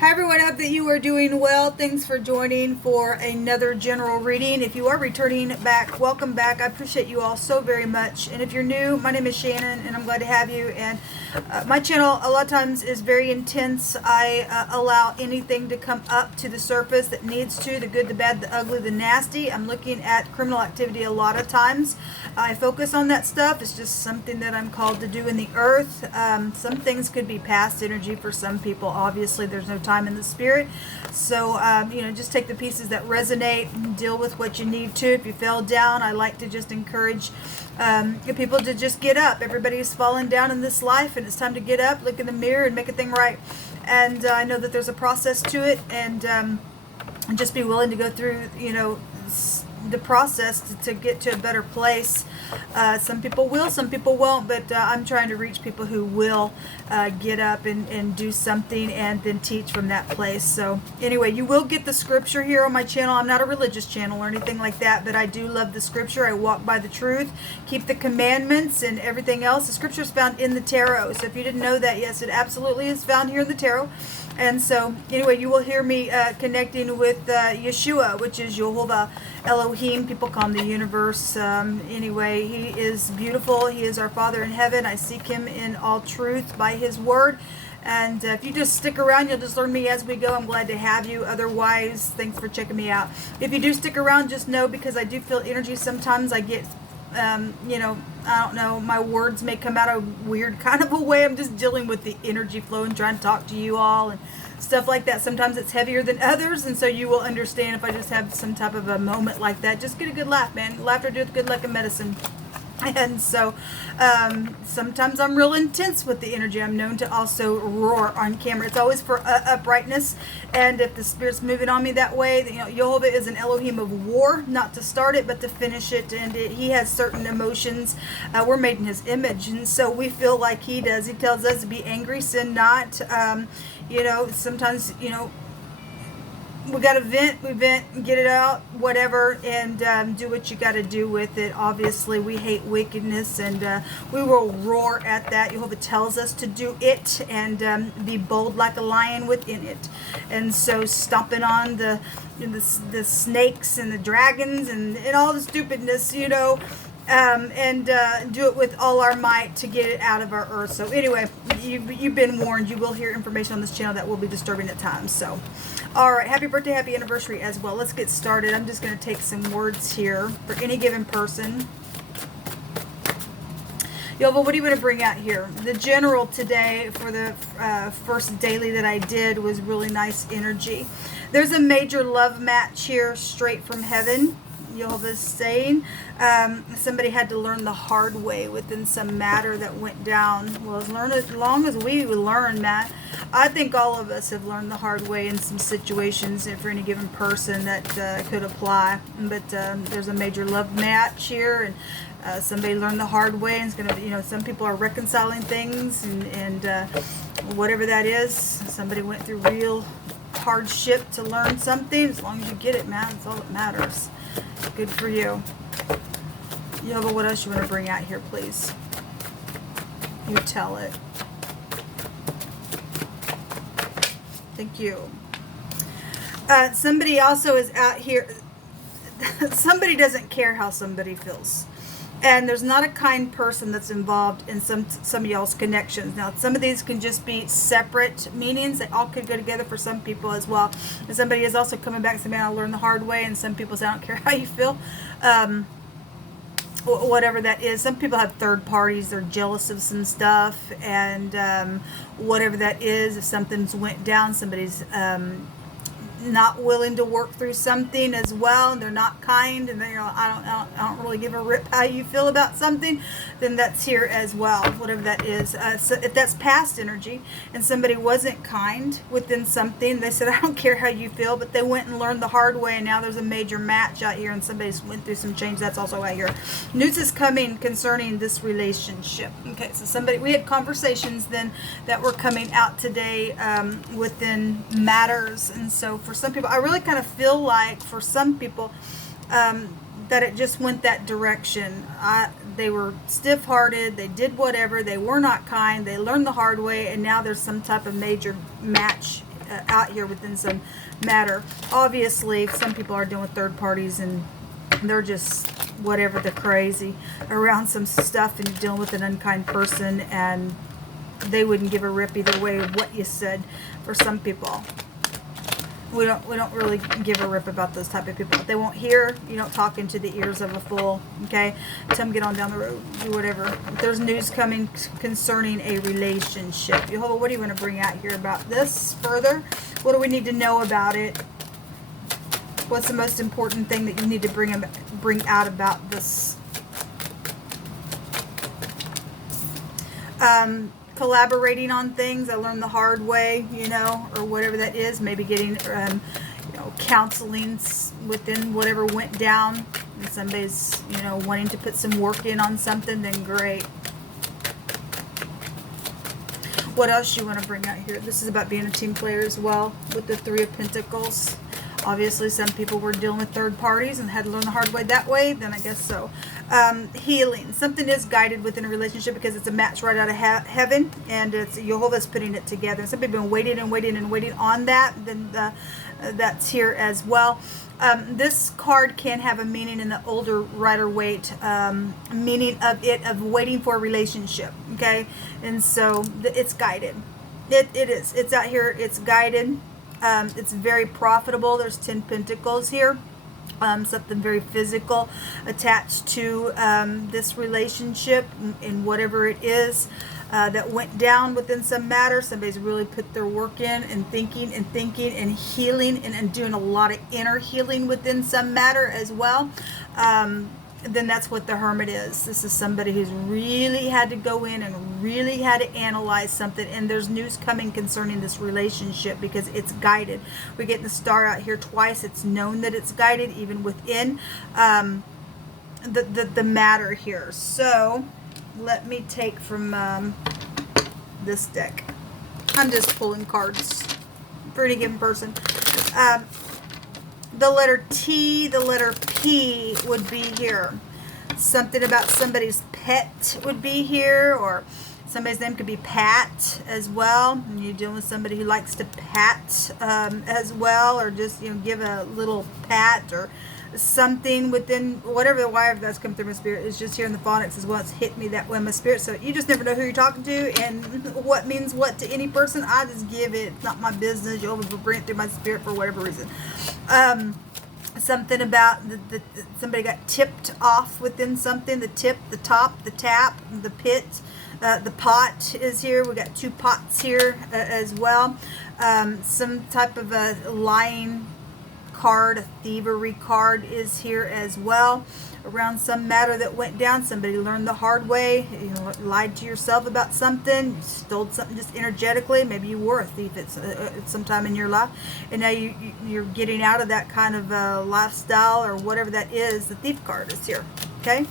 Hi everyone, I hope that you are doing well. Thanks for joining for another general reading. If you are returning back, welcome back. I appreciate you all so very much. And if you're new, my name is Shannon and I'm glad to have you. And my channel a lot of times is very intense. I allow anything to come up to the surface that needs to, the good, the bad, the ugly, the nasty. I'm looking at criminal activity a lot of times. I focus on that stuff. It's just something that I'm called to do in the earth. Some things could be past energy for some people. Obviously, there's no time in the spirit. So, just take the pieces that resonate and deal with what you need to. If you fell down, I like to just encourage people to just get up. Everybody's fallen down in this life, and it's time to get up, look in the mirror, and make a thing right. And I know that there's a process to it, and just be willing to go through, the process to get to a better place. Some people will, some people won't, but I'm trying to reach people who will get up and do something and then teach from that place. So anyway, you will get the scripture here on my channel. I'm not a religious channel or anything like that, but I do love the scripture. I walk by the truth, keep the commandments and everything else. The scripture is found in the tarot. So if you didn't know that, yes, it absolutely is found here in the tarot. And so, anyway, you will hear me connecting with Yeshua, which is Jehovah Elohim. People call him the universe. Anyway, he is beautiful. He is our Father in heaven. I seek him in all truth by his word. And if you just stick around, you'll just learn me as we go. I'm glad to have you. Otherwise, thanks for checking me out. If you do stick around, just know, because I do feel energy sometimes, I get I don't know, my words may come out a weird kind of a way. I'm just dealing with the energy flow and trying to talk to you all and stuff like that. Sometimes it's heavier than others, and so you will understand if I just have some type of a moment like that. Just get a good laugh, man. Laughter doeth good like a medicine. And so sometimes I'm real intense with the energy. I'm known to also roar on camera. It's always for uprightness. And if the spirit's moving on me that way, Jehovah is an Elohim of war, not to start it, but to finish it. And he has certain emotions. We're made in his image. And so we feel like he does. He tells us to be angry, sin not. Sometimes, we got to we vent, get it out, whatever, and do what you got to do with it. Obviously, we hate wickedness, and we will roar at that. Jehovah tells us to do it and be bold like a lion within it. And so stomping on the snakes and the dragons and all the stupidness, and do it with all our might to get it out of our earth. So anyway, you've been warned. You will hear information on this channel that will be disturbing at times. So, all right, happy birthday, happy anniversary as well. Let's get started. I'm just going to take some words here for any given person. Yovel, what do you want to bring out here? The general today for the first daily that I did was really nice energy. There's a major love match here straight from heaven. Jehovah's saying somebody had to learn the hard way within some matter that went down. Well, as long as we learn, Matt, I think all of us have learned the hard way in some situations for any given person that could apply. But there's a major love match here, and somebody learned the hard way, and it's gonna, some people are reconciling things, and whatever that is, somebody went through real hardship to learn something. As long as you get it, man, that's all that matters. Good for you. Yoga, what else you want to bring out here, please? You tell it. Thank you. Somebody also is out here. Somebody doesn't care how somebody feels. And there's not a kind person that's involved in some of y'all's connections. Now, some of these can just be separate meanings. They all could go together for some people as well. And somebody is also coming back and saying, man, I learned the hard way. And some people say, I don't care how you feel. Whatever that is. Some people have third parties. They're jealous of some stuff. And whatever that is, if something's went down, somebody's not willing to work through something as well, and they're not kind, and they're I don't really give a rip how you feel about something, then that's here as well, whatever that is. So if that's past energy and somebody wasn't kind within something, they said, I don't care how you feel, but they went and learned the hard way, and now there's a major match out here and somebody's went through some change. That's also out here. News is coming concerning this relationship. Okay, so we had conversations then that were coming out today within matters. And so for some people, I really kind of feel like for some people that it just went that direction. They were stiff-hearted, they did whatever, they were not kind, they learned the hard way, and now there's some type of major match out here within some matter. Obviously, some people are dealing with third parties and they're just whatever, they're crazy around some stuff, and you're dealing with an unkind person and they wouldn't give a rip either way what you said. For some people, we don't really give a rip about those type of people. If they won't hear, you don't talk into the ears of a fool. Okay, tell them get on down the road, do whatever. If there's news coming concerning a relationship, Jehovah, what do you want to bring out here about this further? What do we need to know about it? What's the most important thing that you need to bring out about this? Collaborating on things. I learned the hard way, or whatever that is. Maybe getting, counseling within whatever went down. And somebody's, wanting to put some work in on something, then great. What else you want to bring out here? This is about being a team player as well with the Three of Pentacles. Obviously, some people were dealing with third parties and had to learn the hard way that way. Then I guess so. Healing. Something is guided within a relationship because it's a match right out of heaven, and it's Jehovah's putting it together. Some people have been waiting and waiting and waiting on that. Then that's here as well. This card can have a meaning in the older Rider-Waite meaning of waiting for a relationship. Okay, and so it's guided. It is. It's out here. It's guided. It's very profitable. There's 10 Pentacles here. Something very physical attached to this relationship in whatever it is that went down within some matter. Somebody's really put their work in and thinking and healing and doing a lot of inner healing within some matter as well. Then that's what the Hermit is. This is somebody who's really had to go in and really had to analyze something, and there's news coming concerning this relationship because it's guided. We're getting the Star out here twice. It's known that it's guided even within the matter here. So let me take from this deck. I'm just pulling cards for any given person. The letter T, the letter P would be here. Something about somebody's pet would be here, or somebody's name could be Pat as well. And you're dealing with somebody who likes to pat as well, or just give a little pat or something within whatever the wire that's come through my spirit is just here in the phonics as well. It's hit me that way in my spirit. So you just never know who you're talking to and what means what to any person. I just give it. It's not my business. You will bring it through my spirit for whatever reason. Something about somebody got tipped off within something. The tip, the top, the tap, the pit, the pot is here. We got 2 pots here as well. Some type of a lying card, a thievery card is here as well. Around some matter that went down, somebody learned the hard way, lied to yourself about something, you stole something just energetically. Maybe you were a thief at some time in your life, and now you're getting out of that kind of lifestyle or whatever that is. The thief card is here. Okay,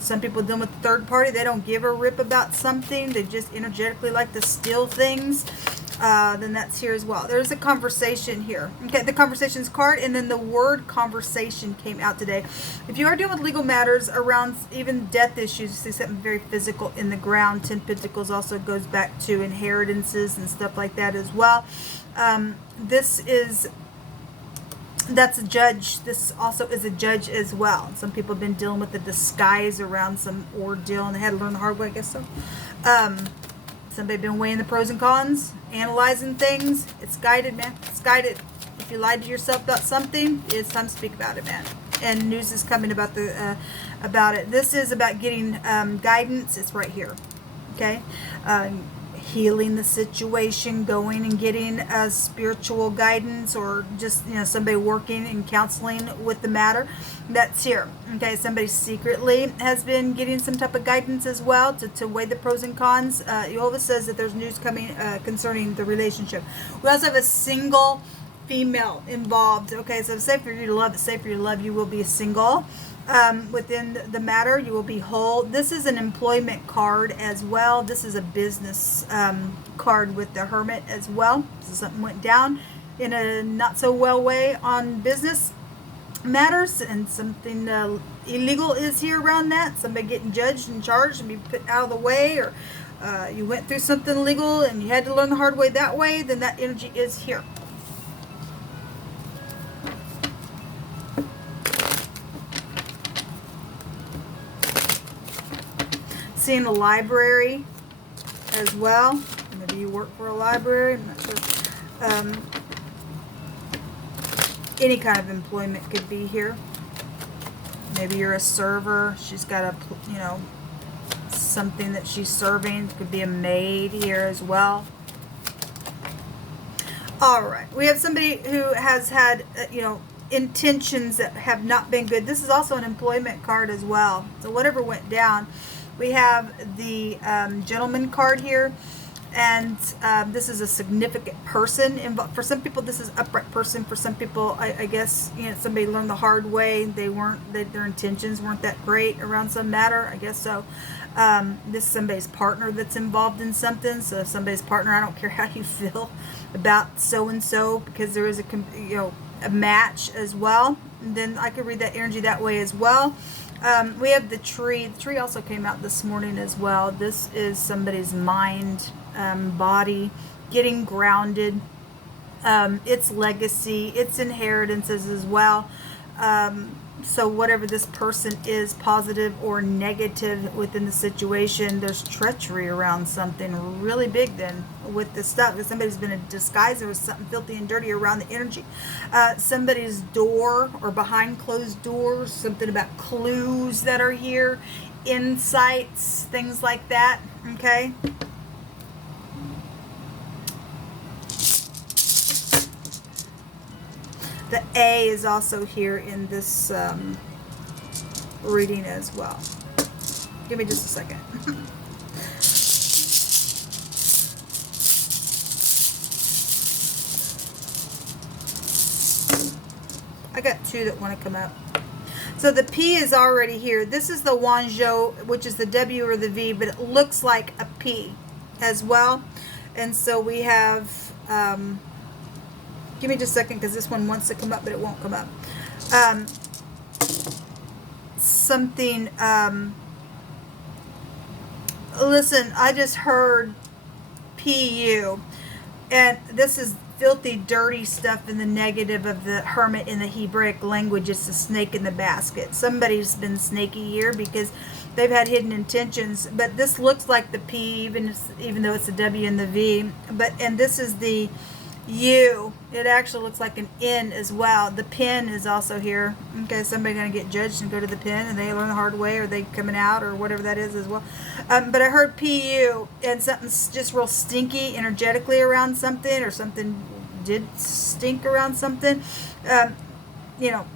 some people dealing with the third party. They don't give a rip about something. They just energetically like to steal things. Then that's here as well. There's a conversation here. Okay, the conversations card, and then the word conversation came out today. If you are dealing with legal matters around even death issues, you see something very physical in the ground. 10 Pentacles also goes back to inheritances and stuff like that as well. That's a judge. This also is a judge as well. Some people have been dealing with the disguise around some ordeal, and they had to learn the hard way, I guess so. Somebody been weighing the pros and cons, analyzing things. It's guided, man. It's guided. If you lied to yourself about something, it's time to speak about it, man. And news is coming about it. This is about getting guidance. It's right here. Okay, healing the situation, going and getting spiritual guidance, or just somebody working and counseling with the matter. That's here. Okay, somebody secretly has been getting some type of guidance as well to weigh the pros and cons. Jehovah says that there's news coming concerning the relationship. We also have a single female involved. Okay, so it's safe for you to love. It's safe for you to love. You will be single. Within the matter, you will be whole. This is an employment card as well. This is a business card with the Hermit as well. So something went down in a not so well way on business matters, and something illegal is here around that. Somebody getting judged and charged and be put out of the way, or you went through something legal and you had to learn the hard way that way, then that energy is here. Seeing a library as well. Maybe you work for a library, I'm not sure. Any kind of employment could be here. Maybe you're a server. She's got a, you know, something that she's serving. It could be a maid here as well. All right. We have somebody who has had, you know, intentions that have not been good. This is also an employment card as well. So whatever went down. We have the gentleman card here. And this is a significant person. For some people, this is upright person. For some people, I guess, you know, somebody learned the hard way. Their intentions weren't that great around some matter. I guess so. This is somebody's partner that's involved in something. So somebody's partner, I don't care how you feel about so-and-so, because there is a match as well. And then I could read that energy that way as well. We have the tree. The tree also came out this morning as well. This is somebody's mind, body, getting grounded, its legacy, its inheritances as well. So whatever this person is, positive or negative within the situation, there's treachery around something really big then with this stuff. If somebody's been in disguise, there was something filthy and dirty around the energy. Somebody's door or behind closed doors, something about clues that are here, insights, things like that, okay? The A is also here in this reading as well. Give me just a second. I got two that want to come up. So the P is already here. This is the Wanzhou, which is the W or the V, but it looks like a P as well. And so we have... give me just a second, because this one wants to come up, but it won't come up. Listen, I just heard PU, and this is filthy, dirty stuff in the negative of the hermit in the Hebraic language. It's a snake in the basket. Somebody's been snaky here because they've had hidden intentions, but this looks like the P, even though it's a W and the V. And this is the U. It actually looks like an N as well. The pen is also here. Okay, somebody going to get judged and go to the pen, and they learn the hard way, or they coming out, or whatever that is as well. But I heard PU, and something's just real stinky energetically around something, or something did stink around something. You know,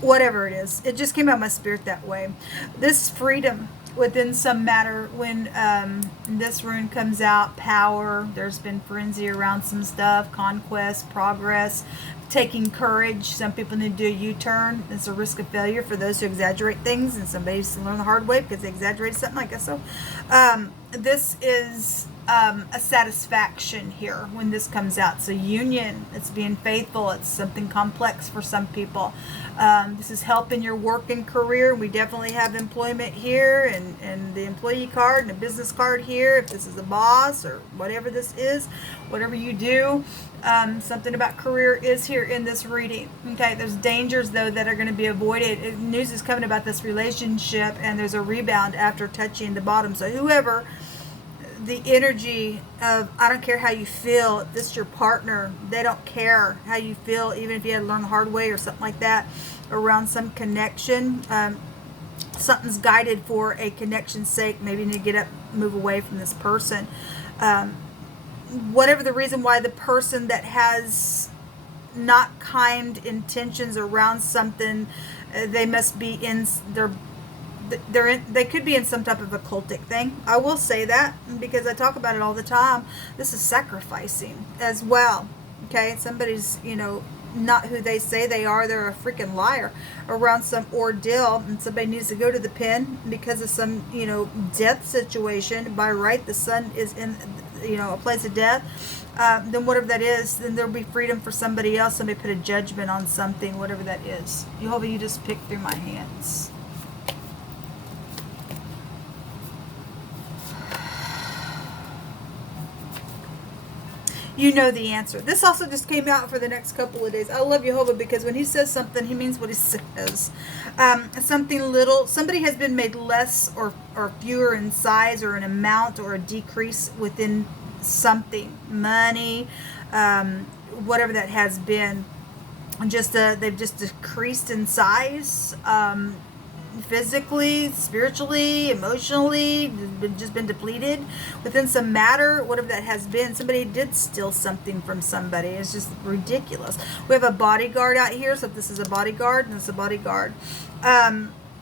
whatever it is. It just came out of my spirit that way. This freedom within some matter, when this rune comes out, power, there's been frenzy around some stuff, conquest, progress, taking courage. Some people need to do a U-turn. It's a risk of failure for those who exaggerate things, and somebody's learn the hard way because they exaggerated something, I guess so. This is a satisfaction here when this comes out. So union, it's being faithful, it's something complex for some people. This is help in your work and career. We definitely have employment here, and the employee card and a business card here. If this is a boss or whatever this is, whatever you do, something about career is here in this reading. Okay, there's dangers though that are going to be avoided. News is coming about this relationship, and there's a rebound after touching the bottom. So whoever the energy of, I don't care how you feel, if this is your partner, they don't care how you feel, even if you had to learn the hard way or something like that around some connection. Something's guided for a connection's sake. Maybe you need to get up, move away from this person. Whatever the reason why the person that has not kind intentions around something, they must be in they could be in some type of occultic thing. I will say that because I talk about it all the time. This is sacrificing as well. Okay, somebody's, you know, not who they say they are. They're a freaking liar around some ordeal, and somebody needs to go to the pen because of some, you know, death situation. By right, the sun is in, you know, a place of death. Then whatever that is, then there'll be freedom for somebody else. Somebody put a judgment on something, whatever that is. Jehovah, you just pick through my hands. you know the answer. This also just came out for the next couple of days. I love Jehovah because when he says something, he means what he says. Something little, somebody has been made less or fewer in size or an amount or a decrease within something. Money, whatever that has been. They've just decreased in size. Physically, spiritually, emotionally, just been depleted within some matter, whatever that has been. Somebody did steal something from somebody. It's just ridiculous. We have a bodyguard out here, so if this is a bodyguard, and it's a bodyguard.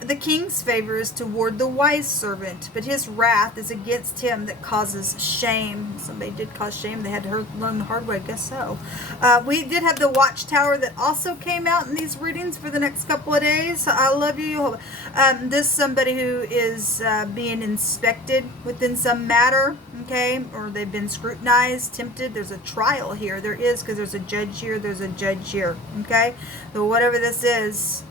The king's favor is toward the wise servant, but his wrath is against him that causes shame. Somebody did cause shame. They had to learn the hard way, I guess so. We did have the watchtower that also came out in these readings for the next couple of days. I love you. This somebody who is being inspected within some matter, okay, or they've been scrutinized, tempted. There's a trial here. There is, because there's a judge here. There's a judge here, okay? So whatever this is,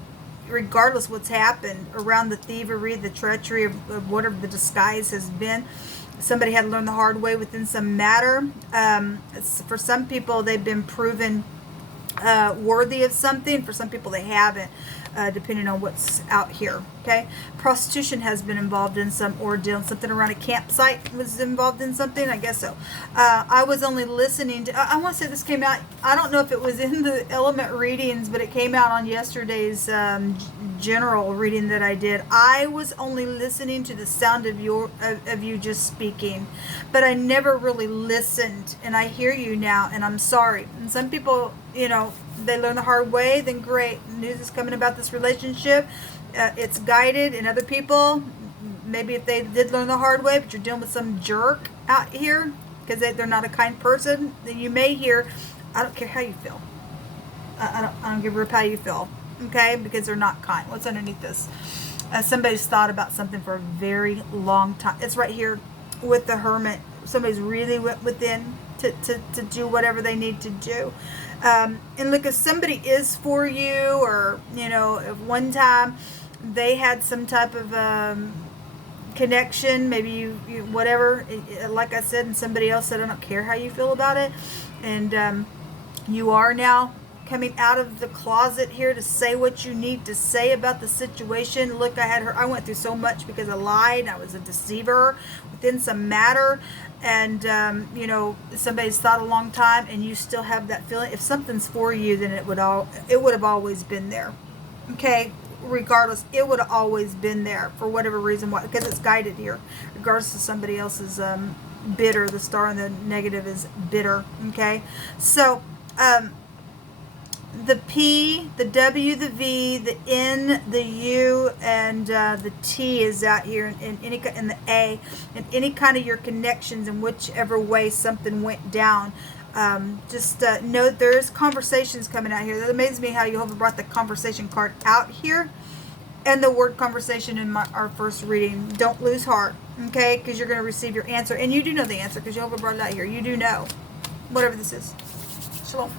regardless what's happened around the thievery, the treachery, of whatever the disguise has been, somebody had to learn the hard way within some matter. For some people, they've been proven worthy of something. For some people, they haven't, depending on what's out here. Okay, prostitution has been involved in some ordeal. Something around a campsite was involved in something, I guess so. I was only listening to, I want to say this came out, I don't know if it was in the element readings, but it came out on yesterday's general reading that I did. I was only listening to the sound of you just speaking, but I never really listened, and I hear you now, and I'm sorry. And some people, you know, they learn the hard way, then great. News is coming about this relationship. It's guided, and other people, maybe if they did learn the hard way, but you're dealing with some jerk out here because they're not a kind person, then you may hear, I don't care how you feel. I don't give a rip how you feel, okay? Because they're not kind. What's underneath this? Somebody's thought about something for a very long time. It's right here with the hermit. Somebody's really went within to do whatever they need to do. And look, if somebody is for you, or, you know, at one time they had some type of connection, maybe you whatever, like I said, and somebody else said, I don't care how you feel about it, and you are now coming out of the closet here to say what you need to say about the situation. Look, I went through so much because I lied. I was a deceiver within some matter, and you know, somebody's thought a long time, and you still have that feeling. If something's for you, then it would have always been there. Okay, regardless, it would have always been there for whatever reason. Why? Because it's guided here, regardless of somebody else's bitter. The star in the negative is bitter. Okay, so the P, the W, the V, the N, the U, and the T is out here, and the A, and any kind of your connections in whichever way something went down. Just know there's conversations coming out here. That amazes me how Jehovah brought the conversation card out here, and the word conversation in our first reading. Don't lose heart, okay? Because you're going to receive your answer, and you do know the answer because Jehovah brought it out here. You do know, whatever this is. Shalom.